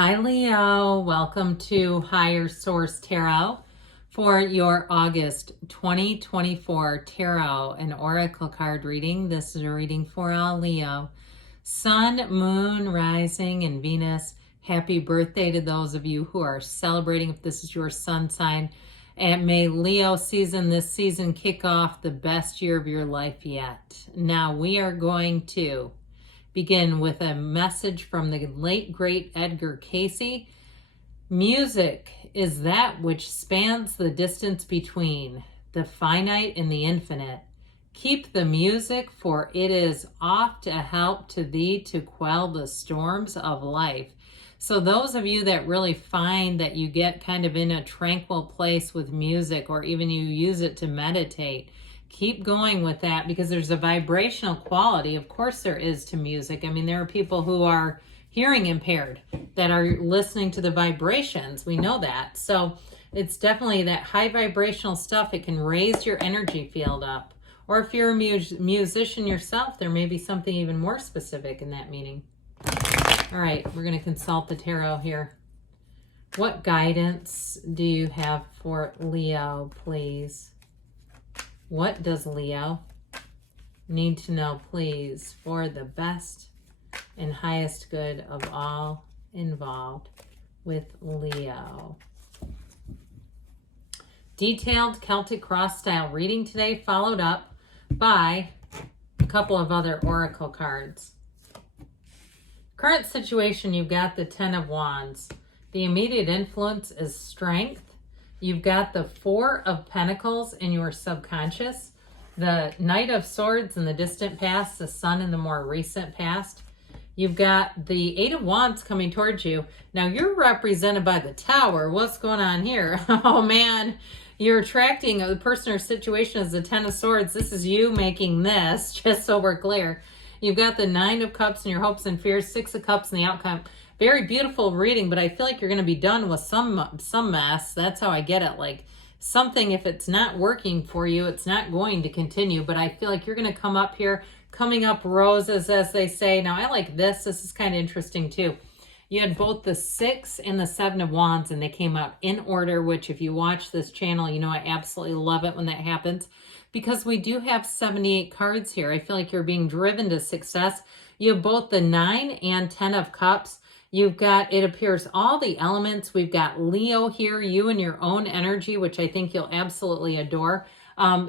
Hi Leo, welcome to Higher Source Tarot for your August 2024 Tarot and Oracle card reading. This is a reading for all Leo. Sun, Moon, Rising, and Venus. Happy birthday to those of you who are celebrating if this is your sun sign. And may Leo this season kick off the best year of your life yet. Now we are going to begin with a message from the late, great Edgar Cayce. Music is that which spans the distance between the finite and the infinite. Keep the music, for it is oft a help to thee to quell the storms of life. So those of you that really find that you get kind of in a tranquil place with music, or even you use it to meditate, keep going with that, because there's a vibrational quality, of course there is, to music. I mean, there are people who are hearing impaired that are listening to the vibrations. We know that. So it's definitely that high vibrational stuff. It can raise your energy field up. Or if you're a musician yourself, there may be something even more specific in that meaning. All right, we're going to consult the tarot here. What guidance do you have for Leo, please? What does Leo need to know, please, for the best and highest good of all involved with Leo? Detailed Celtic cross style reading today, followed up by a couple of other oracle cards. Current situation, you've got the Ten of Wands. The immediate influence is strength. You've got the Four of Pentacles in your subconscious, the Knight of Swords in the distant past, the Sun in the more recent past. You've got the Eight of Wands coming towards you. Now you're represented by the Tower. What's going on here? Oh man, you're attracting the person or situation as the Ten of Swords. This is you making this, just so we're clear. You've got the Nine of Cups in your hopes and fears, Six of Cups in the outcome. Very beautiful reading, but I feel like you're going to be done with some mess. That's how I get it. Like something, if it's not working for you, it's not going to continue. But I feel like you're going to come up here, coming up roses, as they say. Now, I like this. This is kind of interesting, too. You had both the Six and the Seven of Wands, and they came out in order, which if you watch this channel, you know I absolutely love it when that happens, because we do have 78 cards here. I feel like you're being driven to success. You have both the Nine and 10 of Cups. You've got, it appears, all the elements. We've got Leo here, you and your own energy, which I think you'll absolutely adore.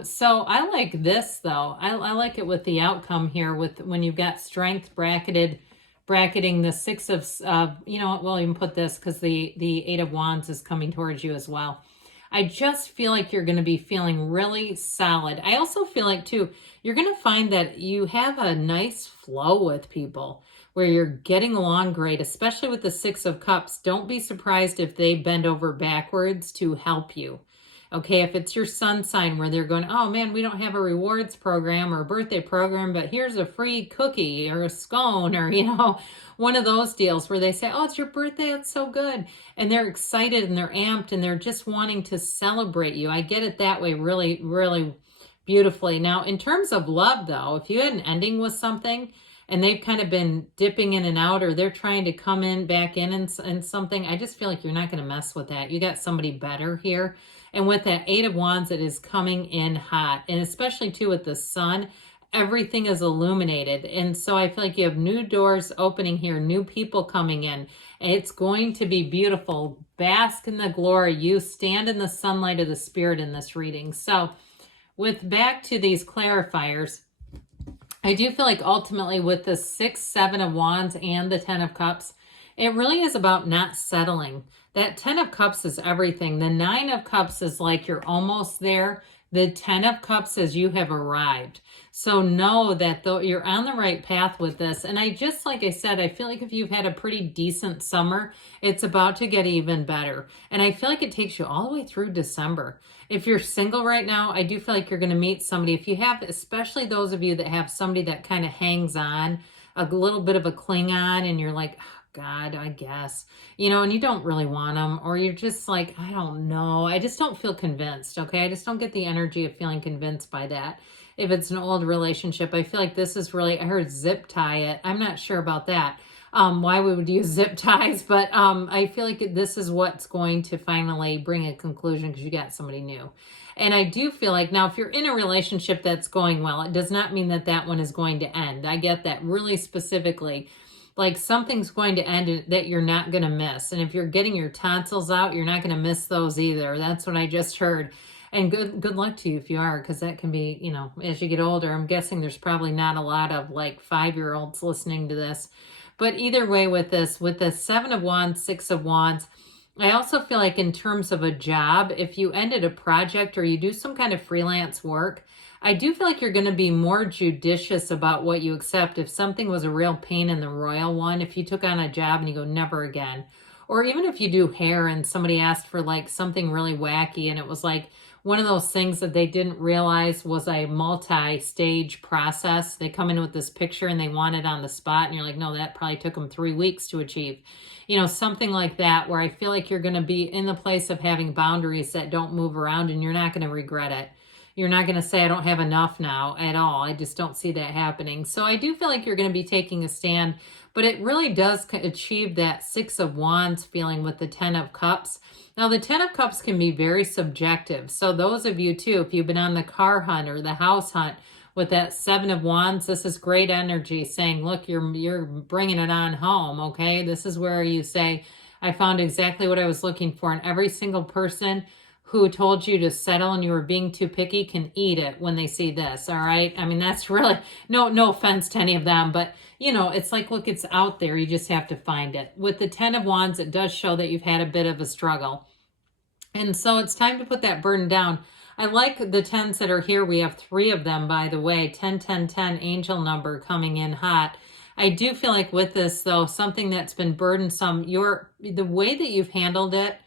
So I like this, though. I like it with the outcome here, with when you've got strength bracketing the Six of, you know what, we'll even put this because the Eight of Wands is coming towards you as well. I just feel like you're going to be feeling really solid. I also feel like, too, you're going to find that you have a nice flow with people where you're getting along great, especially with the Six of Cups. Don't be surprised if they bend over backwards to help you. Okay, if it's your sun sign where they're going, oh man, we don't have a rewards program or a birthday program, but here's a free cookie or a scone, or, you know, one of those deals where they say, oh, it's your birthday, it's so good. And they're excited and they're amped and they're just wanting to celebrate you. I get it that way really, really beautifully. Now, in terms of love, though, if you had an ending with something and they've kind of been dipping in and out, or they're trying to come in, back in something, I just feel like you're not going to mess with that. You got somebody better here. And with that Eight of Wands, it is coming in hot. And especially, too, with the Sun, everything is illuminated. And so I feel like you have new doors opening here, new people coming in. It's going to be beautiful. Bask in the glory. You stand in the sunlight of the Spirit in this reading. So with back to these clarifiers, I do feel like ultimately with the 6, 7 of Wands and the 10 of Cups, it really is about not settling. That 10 of Cups is everything. The 9 of Cups is like you're almost there. The 10 of Cups says you have arrived. So know that though you're on the right path with this. And like I said, I feel like if you've had a pretty decent summer, it's about to get even better. And I feel like it takes you all the way through December. If you're single right now, I do feel like you're going to meet somebody. If you have, especially those of you that have somebody that kind of hangs on, a little bit of a cling on, and you're like, God, I guess, you know, and you don't really want them, or you're just like, I don't know. I just don't feel convinced. Okay. I just don't get the energy of feeling convinced by that. If it's an old relationship, I feel like this is really, I heard zip tie it. I'm not sure about that. why we would use zip ties, but I feel like this is what's going to finally bring a conclusion because you got somebody new. And I do feel like now if you're in a relationship that's going well, it does not mean that that one is going to end. I get that really specifically. Like something's going to end that you're not going to miss. And if you're getting your tonsils out, you're not going to miss those either. That's what I just heard. And good luck to you if you are, because that can be, you know, as you get older, I'm guessing there's probably not a lot of like 5-year-olds listening to this. But either way with this, with the 7 of Wands, 6 of Wands, I also feel like in terms of a job, if you ended a project or you do some kind of freelance work, I do feel like you're going to be more judicious about what you accept. If something was a real pain in the royal one, if you took on a job and you go, never again. Or even if you do hair and somebody asked for like something really wacky and it was like one of those things that they didn't realize was a multi-stage process. They come in with this picture and they want it on the spot and you're like, no, that probably took them 3 weeks to achieve. You know, something like that where I feel like you're going to be in the place of having boundaries that don't move around and you're not going to regret it. You're not going to say, I don't have enough now at all. I just don't see that happening. So I do feel like you're going to be taking a stand, but it really does achieve that 6 of Wands feeling with the 10 of Cups. Now, the 10 of Cups can be very subjective. So those of you too, if you've been on the car hunt or the house hunt with that 7 of Wands, this is great energy saying, look, you're bringing it on home, okay? This is where you say, I found exactly what I was looking for. And every single person who told you to settle and you were being too picky can eat it when they see this, all right? I mean, that's really, no offense to any of them, but, you know, it's like, look, it's out there. You just have to find it. With the 10 of Wands, it does show that you've had a bit of a struggle. And so it's time to put that burden down. I like the 10s that are here. We have 3 of them, by the way. 10, 10, 10, angel number coming in hot. I do feel like with this, though, something that's been burdensome, the way that you've handled it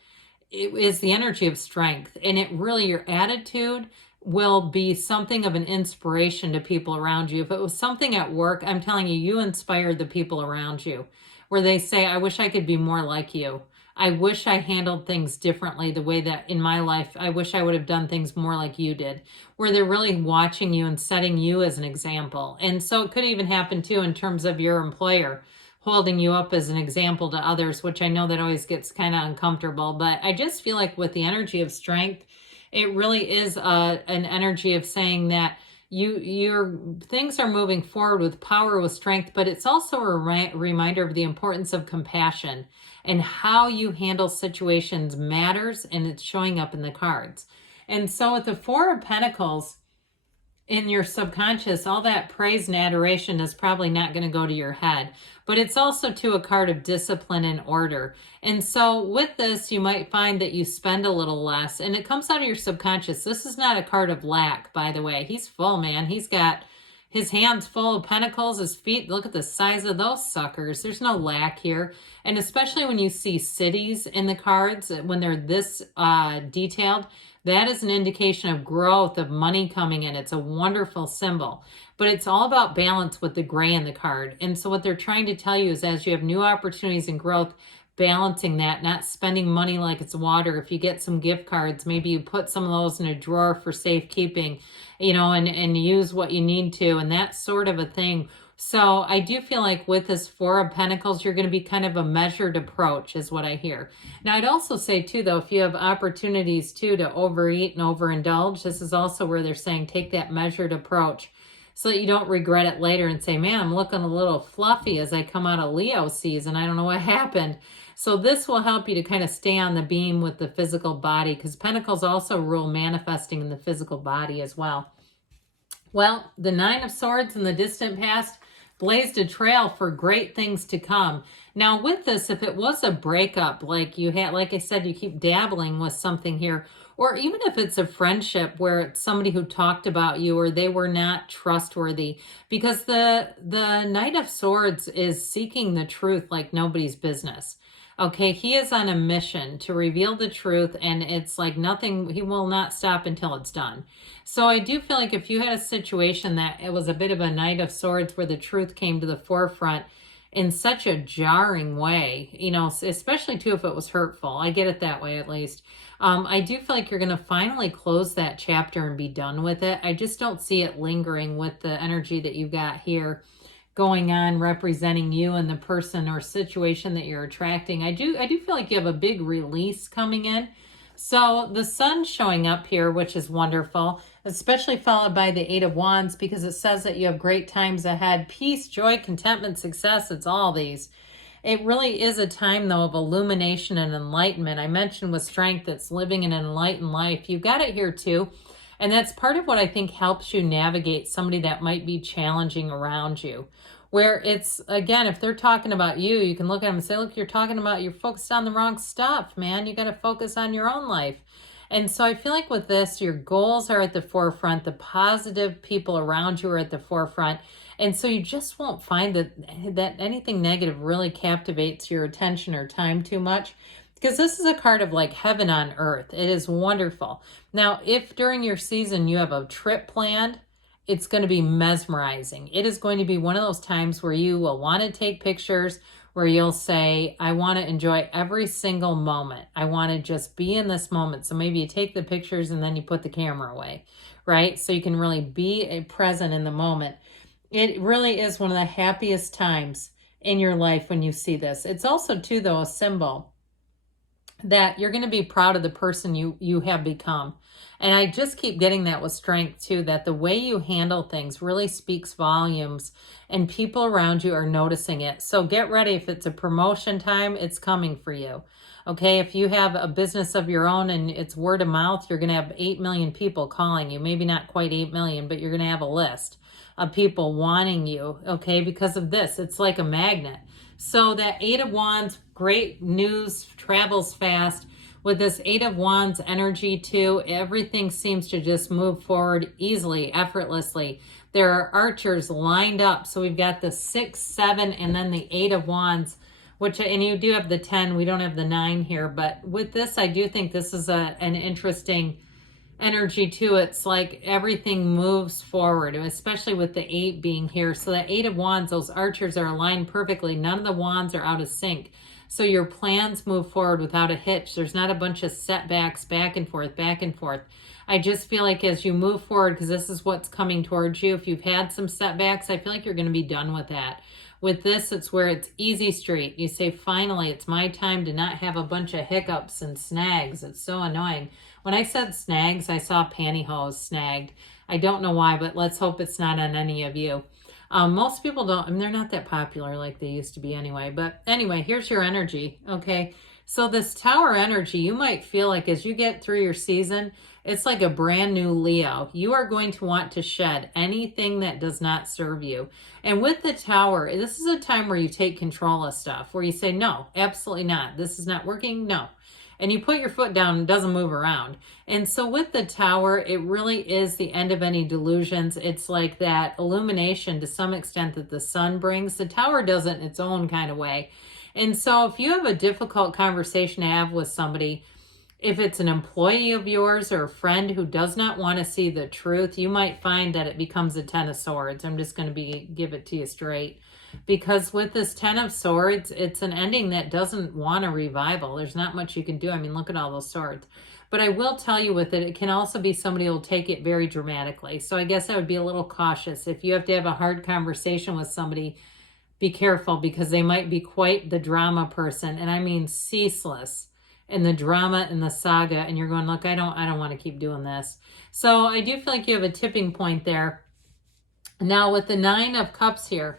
is the energy of strength. And it really, your attitude will be something of an inspiration to people around you. If it was something at work, I'm telling you, you inspired the people around you where they say, I wish I could be more like you. I wish I handled things differently the way that in my life, I wish I would have done things more like you did, where they're really watching you and setting you as an example. And so it could even happen too in terms of your employer holding you up as an example to others, which I know that always gets kind of uncomfortable. But I just feel like with the energy of strength, it really is an energy of saying that your things are moving forward with power, with strength, but it's also a reminder of the importance of compassion and how you handle situations matters, and it's showing up in the cards. And so with the 4 of Pentacles, in your subconscious, all that praise and adoration is probably not going to go to your head. But it's also to a card of discipline and order. And so with this, you might find that you spend a little less. And it comes out of your subconscious. This is not a card of lack, by the way. He's full, man. He's got his hands full of pentacles, his feet. Look at the size of those suckers. There's no lack here. And especially when you see cities in the cards, when they're this detailed, that is an indication of growth, of money coming in. It's a wonderful symbol. But it's all about balance with the gray in the card. And so what they're trying to tell you is as you have new opportunities and growth, balancing that, not spending money like it's water. If you get some gift cards, maybe you put some of those in a drawer for safekeeping, you know, and use what you need to, and that sort of a thing. So I do feel like with this 4 of Pentacles, you're going to be kind of a measured approach is what I hear. Now, I'd also say too, though, if you have opportunities too to overeat and overindulge, this is also where they're saying take that measured approach so that you don't regret it later and say, man, I'm looking a little fluffy as I come out of Leo season. I don't know what happened. So this will help you to kind of stay on the beam with the physical body, because Pentacles also rule manifesting in the physical body as well. Well, the 9 of Swords in the distant past blazed a trail for great things to come. Now with this, if it was a breakup, like you had, like I said, you keep dabbling with something here, or even if it's a friendship where it's somebody who talked about you or they were not trustworthy, because the Knight of Swords is seeking the truth like nobody's business. Okay, he is on a mission to reveal the truth, and it's like nothing, he will not stop until it's done. So I do feel like if you had a situation that it was a bit of a Knight of Swords where the truth came to the forefront in such a jarring way, you know, especially too if it was hurtful. I get it that way at least. I do feel like you're going to finally close that chapter and be done with it. I just don't see it lingering with the energy that you got here. going on representing you and the person or situation that you're attracting. I do feel like you have a big release coming in. So the sun showing up here, which is wonderful, especially followed by the 8 of Wands, because it says that you have great times ahead, peace, joy, contentment, success. It's all these. It really is a time, though, of illumination and enlightenment. I mentioned with strength, it's living an enlightened life. You've got it here, too. And that's part of what I think helps you navigate somebody that might be challenging around you. Where it's, again, if they're talking about you, you can look at them and say, look, you're focused on the wrong stuff, man. You got to focus on your own life. And so I feel like with this, your goals are at the forefront. The positive people around you are at the forefront. And so you just won't find that anything negative really captivates your attention or time too much. Because this is a card of like heaven on earth. It is wonderful. Now, if during your season you have a trip planned, it's going to be mesmerizing. It is going to be one of those times where you will want to take pictures, where you'll say, I want to enjoy every single moment. I want to just be in this moment. So maybe you take the pictures and then you put the camera away, right? So you can really be present in the moment. It really is one of the happiest times in your life when you see this. It's also, too, though, a symbol that you're going to be proud of the person you have become. And I just keep getting that with strength too, that the way you handle things really speaks volumes and people around you are noticing it. So get ready. If it's a promotion time, it's coming for you. Okay, if you have a business of your own and it's word of mouth, you're going to have 8 million people calling you. Maybe not quite 8 million, but you're going to have a list of people wanting you, okay, because of this. It's like a magnet. So that 8 of Wands, great news, travels fast. With this 8 of Wands energy too, everything seems to just move forward easily, effortlessly. There are archers lined up. So we've got the 6, 7, and then the 8 of Wands, and you do have the 10. We don't have the 9 here. But with this, I do think this is an interesting energy too. It's like everything moves forward, especially with the 8 being here. So that 8 of Wands, those archers are aligned perfectly. None of the wands are out of sync. So your plans move forward without a hitch. There's not a bunch of setbacks back and forth, back and forth. I just feel like as you move forward, because this is what's coming towards you, if you've had some setbacks, I feel like you're going to be done with that. With this, it's where it's easy street. You say, finally, it's my time to not have a bunch of hiccups and snags. It's so annoying. When I said snags, I saw pantyhose snagged. I don't know why, but let's hope it's not on any of you. Most people don't, I mean, they're not that popular like they used to be anyway. But anyway, here's your energy, okay? So this Tower energy, you might feel like as you get through your season, it's like a brand new Leo. You are going to want to shed anything that does not serve you. And with the Tower, this is a time where you take control of stuff, where you say, no, absolutely not. This is not working, no. And you put your foot down and it doesn't move around. And so with the Tower, it really is the end of any delusions. It's like that illumination to some extent that the sun brings. The Tower does it in its own kind of way. And so if you have a difficult conversation to have with somebody, if it's an employee of yours or a friend who does not want to see the truth, you might find that it becomes a 10 of Swords. I'm just going to give it to you straight. Because with this 10 of Swords, it's an ending that doesn't want a revival. There's not much you can do. I mean, look at all those swords. But I will tell you with it, it can also be somebody who will take it very dramatically. So I guess I would be a little cautious. If you have to have a hard conversation with somebody, be careful because they might be quite the drama person. And I mean ceaseless in the drama and the saga. And you're going, look, I don't want to keep doing this. So I do feel like you have a tipping point there. Now with the 9 of Cups here,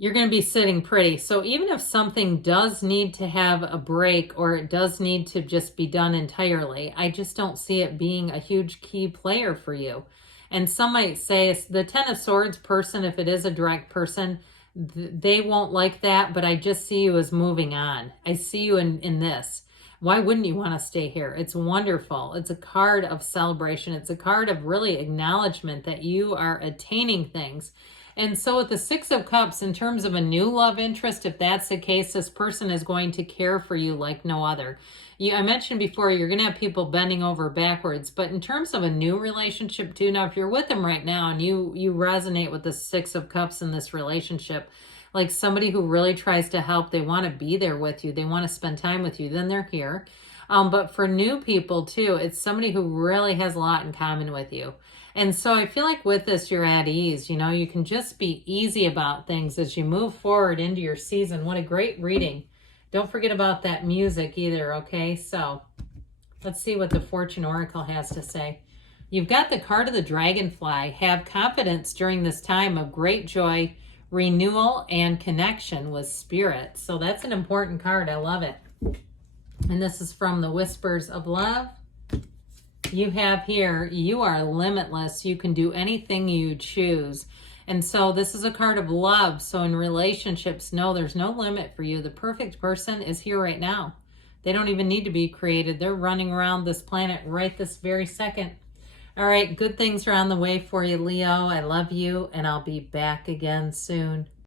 you're going to be sitting pretty. So even if something does need to have a break or it does need to just be done entirely, I just don't see it being a huge key player for you. And some might say it's the 10 of Swords person, if it is a direct person, they won't like that, but I just see you as moving on. I see you in this. Why wouldn't you want to stay here? It's wonderful. It's a card of celebration. It's a card of really acknowledgement that you are attaining things. And so with the 6 of Cups, in terms of a new love interest, if that's the case, this person is going to care for you like no other. I mentioned before, you're going to have people bending over backwards. But in terms of a new relationship too, now if you're with them right now and you resonate with the 6 of Cups in this relationship, like somebody who really tries to help, they want to be there with you, they want to spend time with you, then they're here. But for new people too, it's somebody who really has a lot in common with you. And so I feel like with this, you're at ease. You know, you can just be easy about things as you move forward into your season. What a great reading. Don't forget about that music either, okay? So let's see what the Fortune Oracle has to say. You've got the card of the Dragonfly. Have confidence during this time of great joy, renewal, and connection with spirit. So that's an important card. I love it. And this is from the Whispers of Love. You have here, you are limitless. You can do anything you choose. And so this is a card of love. So in relationships, no, there's no limit for you. The perfect person is here right now. They don't even need to be created. They're running around this planet right this very second. All right, good things are on the way for you, Leo. I love you, and I'll be back again soon.